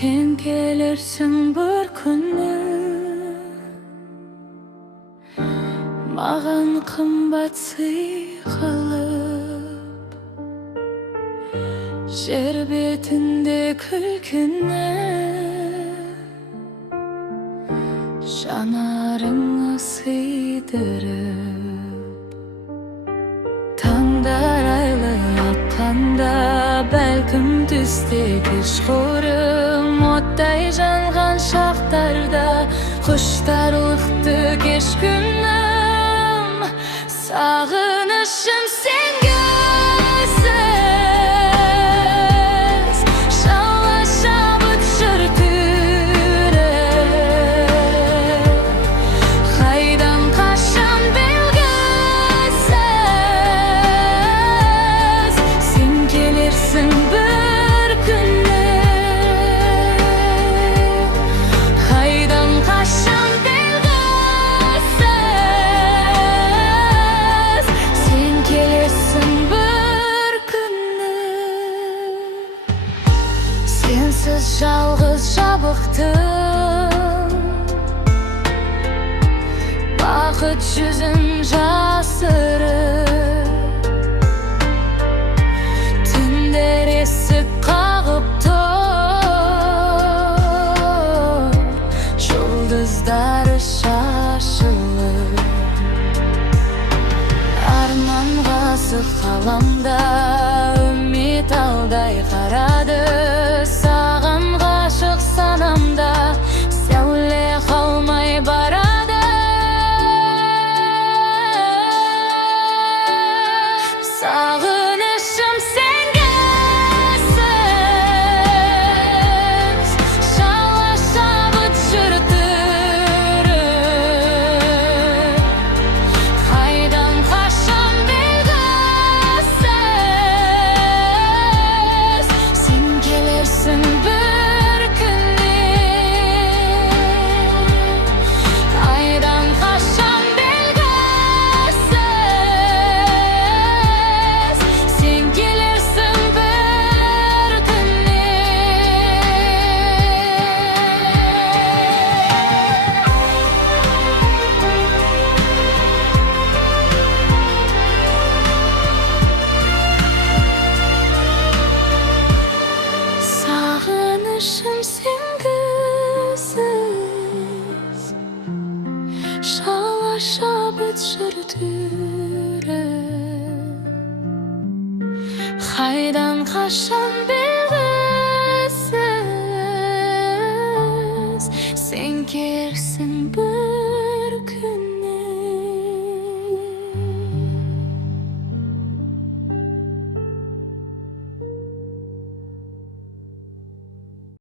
Sen gelirsin bir günü, mağan kımbat sıyğılıp, jer betinde külgüne janarıngı sıyдырıp. Tağlar aylı yatkanda, belkim түстегі шорым оттай жанған шақтарда, құштарлықты кеш күнім, сағынышым сен gözсіз шала шабыт жүртүріп. Қайдан қашан белгісіз, сен келерсің бір күні. Қайдан қашан белгісіз, сен келерсің бір күні. Сенсіз жалғыз жабықтым, бақыт жүзін жасырып. Түндер есік қағып тұр, жұлдыздары шашылып. Арманға сықаламда үміт алдай қарады, саған ғашық санамда сәуле қалмай барады. Сағынышым сен gözсіз шала шабыт жүртүріп. Қайдан қашан белгісіз, сен келерсің бір күні. Қайдан қашан белгісіз, сен келерсің бір күні. Сағынышым сен gözсіз шала шабыт жүртүріп. Қайдан қашан белгісіз, сен келерсің бір күні.